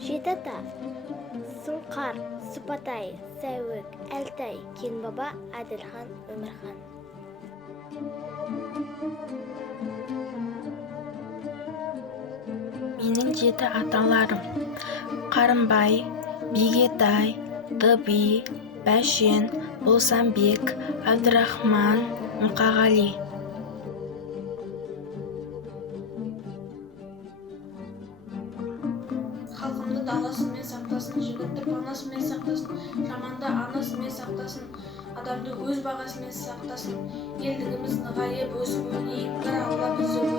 Жеті ата: Сұңқар, Сыпатай, Сәуік, Әлтай, Кенбаба, Әділхан, Өмірхан. Менің 7 аталарым: Қарымбай, Бегетай, Дыби, Бәшен, Болсамбек, Әбдірахман, Мұқағали. Халқымды даласымен сақтасын, жігітті панасымен сақтасын, жаманды анасымен сақтасын, адамды өз бағасымен сақтасын. Елдігіміз нығайып өсіп өнейік, бір Алла бізді